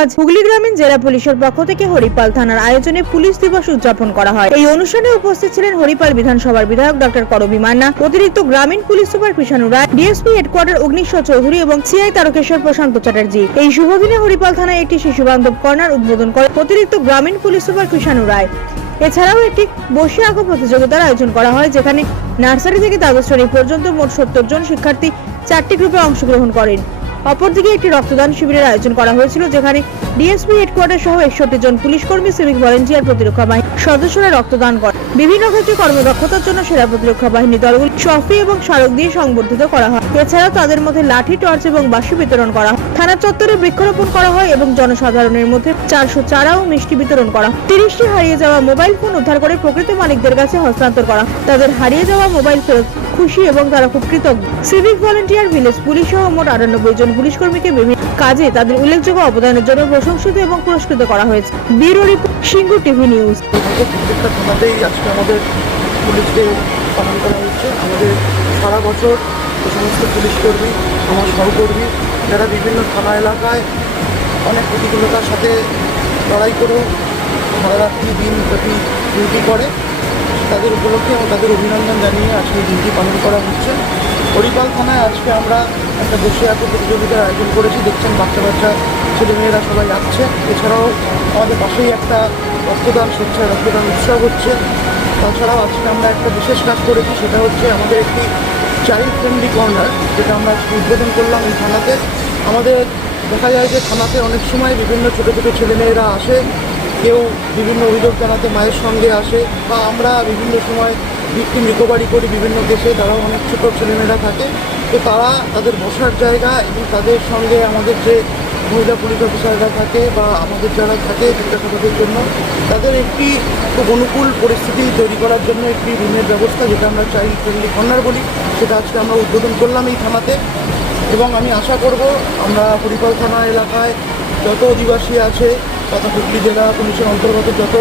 আজ হুগলি গ্রামীণ জেলা পুলিশের পক্ষ থেকে হরিপাল থানার আয়োজনে পুলিশ দিবস উদযাপন করা হয়। এই অনুষ্ঠানে উপস্থিত ছিলেন হরিপাল বিধানসভার বিধায়ক ডক্টর করবী মান্না, অতিরিক্ত গ্রামীণ পুলিশ সুপার কৃষাণু রায়, ডিএসপি হেডকোয়ার্টার অগ্নিশ্বর চৌধুরী এবং সিআই তারকেশ্বর প্রশান্ত চ্যাটার্জি। এই শুভ দিনে হরিপাল থানায় একটি শিশু বান্ধব কর্নার উদ্বোধন করে অতিরিক্ত গ্রামীণ পুলিশ সুপার কৃষাণু রায়। এছাড়াও একটি বসে আঁকা প্রতিযোগিতার আয়োজন করা হয়, যেখানে নার্সারি থেকে দ্বাদশ শ্রেণী পর্যন্ত মোট 70 জন শিক্ষার্থী 4টি গ্রুপে অংশগ্রহণ করেন। অপরদিকে একটি রক্তদান শিবিরের আয়োজন করা হয়েছিল, যেখানে ডিএসপি হেডকোয়ার্টার সহ 61 জন পুলিশ কর্মী, সিভিক ভলেন্টিয়ার, প্রতিরক্ষা বাহিনীর সদস্যরা রক্তদান করেন। বিভিন্ন ক্ষেত্রে কর্মদক্ষতার জন্য সেরা প্রতিরক্ষা বাহিনী দলগুলি ট্রফি এবং স্মারক দিয়ে সংবর্ধিত করা হয়। এছাড়াও তাদের মধ্যে লাঠি, টর্চ এবং বাঁশি বিতরণ করা হয়। থানা চত্বরে বৃক্ষরোপণ করা হয় এবং জনসাধারণের মধ্যে 400 চারা ও মিষ্টি বিতরণ করা হয়। 30টি হারিয়ে যাওয়া মোবাইল ফোন উদ্ধার করে প্রকৃত মালিকদের কাছে হস্তান্তর করা। তাদের হারিয়ে যাওয়া মোবাইল ফেরত খুশি এবং তারা খুব কৃতজ্ঞ। সিভিক ভলেন্টিয়ার, ভিলেজ পুলিশ সহ মোট 98 জন পুলিশ কর্মীকে বিভিন্ন কাজে তাদের উল্লেখযোগ্য অবদানের জন্য প্রশংসিত এবং পুরস্কৃত করা হয়েছে। ব্যুরো রিপোর্ট, সিঙ্গু টিভি নিউজ। প্রত্যেকটা থানাতেই আজকে আমাদের পুলিশকে পালন করা হচ্ছে। আমাদের সারা বছর যে সমস্ত পুলিশ কর্মী, আমার সহকর্মী যারা বিভিন্ন থানা এলাকায় অনেক প্রতিকূলতার সাথে লড়াই করেও সারা রাত্রি দিন ব্যাপী ডিউটি করে, তাদের উপলক্ষে এবং তাদের অভিনন্দন জানিয়ে আজকে দিনটি পালন করা হচ্ছে। হরিপাল থানায় আজকে আমরা একটা বসে আঁকো প্রতিযোগিতার আয়োজন করেছি। দেখছেন বাচ্চা বাচ্চা ছেলেমেয়েরা সবাই আসছে। এছাড়াও আমাদের পাশেই একটা রক্তদান স্বেচ্ছায় রক্তদান উৎসব হচ্ছে। তাছাড়াও আজকে আমরা একটা বিশেষ কাজ করেছি, সেটা হচ্ছে আমাদের একটি চাইল্ড ফ্রেন্ডলি কর্নার, যেটা আমরা আজকে উদ্বোধন করলাম এই থানাতে। আমাদের দেখা যায় যে থানাতে অনেক সময় বিভিন্ন ছোটো ছোটো ছেলেমেয়েরা আসে, কেউ বিভিন্ন অভিযোগ জানাতে মায়ের সঙ্গে আসে, বা আমরা বিভিন্ন সময় ভিকটিম রিকভারি করি বিভিন্ন কেসে। তারাও অনেক ছোটো ছেলেমেয়েরা থাকে, তো তারা তাদের বসার জায়গা এবং তাদের সঙ্গে আমাদের যে মহিলা পুলিশ অফিসাররা থাকে বা আমাদের যারা থাকে জিজ্ঞাসাবাদের জন্য তাদের একটি খুব অনুকূল পরিস্থিতি তৈরি করার জন্য একটি ঋণের ব্যবস্থা, যেটা আমরা চাইল্ড ফ্রেন্ডলি কর্নার বলি, সেটা আজকে আমরা উদ্বোধন করলাম এই থানাতে। এবং আমি আশা করব আমরা হরিপাল থানা এলাকায় যত অধিবাসী আছে তথা হুগলি জেলা পুলিশের অন্তর্গত যত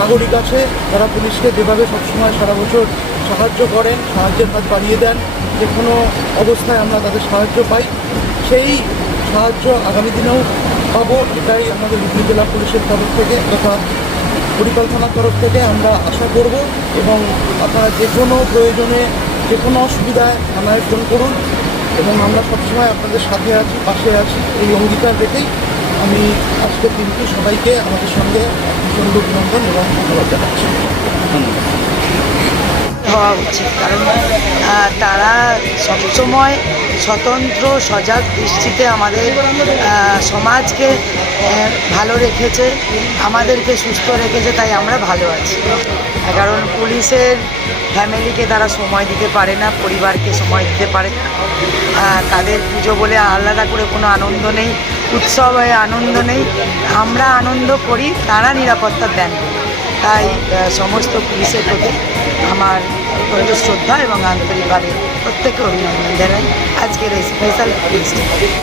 নাগরিক আছে, তারা পুলিশকে যেভাবে সবসময় সারা বছর সাহায্য করেন, সাহায্যের হাত বাড়িয়ে দেন, যে কোনো অবস্থায় আমরা তাদের সাহায্য পাই, সেই সাহায্য আগামী দিনেও পাবো, এটাই আমাদের হুগলি জেলা পুলিশের তরফ থেকে তথা হরিপাল থানার তরফ থেকে আমরা আশা করব। এবং আপনারা যে কোনো প্রয়োজনে, যে কোনো অসুবিধায় থানায় ফোন করুন এবং আমরা সবসময় আপনাদের সাথে আছি, পাশে আছি, এই অঙ্গীকার রেখেই আমি আজকের দিনটি সবাইকে আমাদের সঙ্গে ভীষণ অভিনন্দন এবং ধন্যবাদ জানাচ্ছি। হওয়া উচিত, কারণ তারা সবসময় স্বতন্ত্র সজাগ দৃষ্টিতে আমাদের সমাজকে ভালো রেখেছে, আমাদেরকে সুস্থ রেখেছে, তাই আমরা ভালো আছি। কারণ পুলিশের ফ্যামিলিকে তারা সময় দিতে পারে না, পরিবারকে সময় দিতে পারে না, তাদের পুজো বলে আলাদা করে কোনো আনন্দ নেই, উৎসবে আনন্দ নেই, আমরা আনন্দ করি, তারা নিরাপত্তা দেন। তাই সমস্ত পুলিশের প্রতি আমার অত্যন্ত শ্রদ্ধা এবং আন্তরিকভাবে প্রত্যেককে অভিনন্দন জানাই আজকের এই স্পেশাল পুলিশ ডে।